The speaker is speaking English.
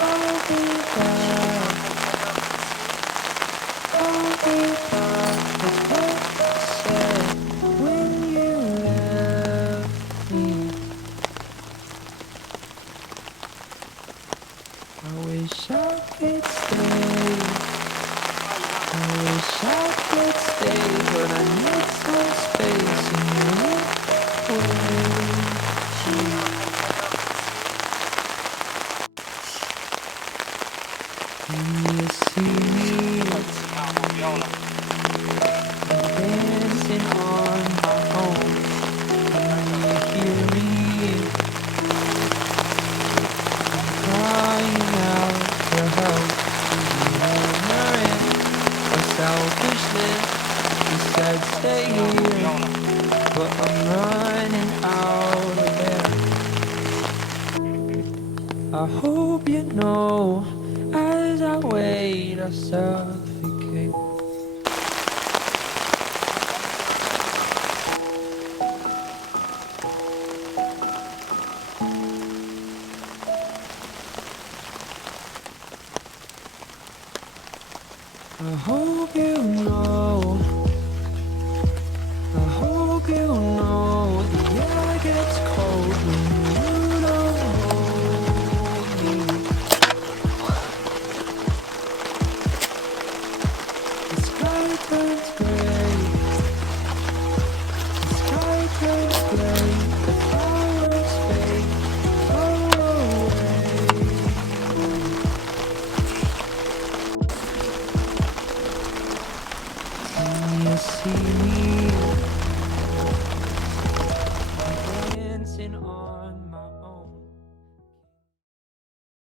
I'll be back. I'll be back. That's what you said when you left me. I wish I could stay. I wish I could stay, but I need some space in your way. Can you see me dancing on my own? Can you hear me crying out for help? Ignorant of selfishness, you said stay here, but I'm running out of air. I hope you know, as I wait, I suffocate. I hope you know, I hope you know, the air gets cold when you don't hold me. The sky turns gray, the sky turns gray, the flowers fade, go away. Can you see me dancing on